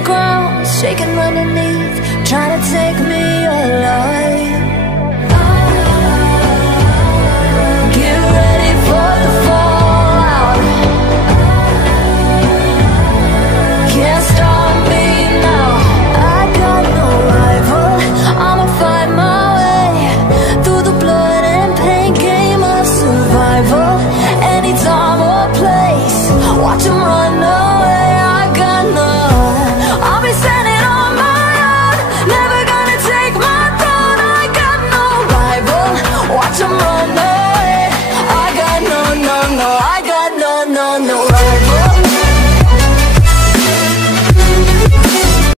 the ground, shaking underneath, trying to take me alive. Get ready for the fallout. Can't stop me now. I got no rival. I'ma fight my way through the blood and pain game of survival. Any time or place, watch 'em run away. I got none. I'll be standing on my own, never gonna take my throne. I got no rival. Watch 'em run away. I got no, no, no. I got no, no, no rival.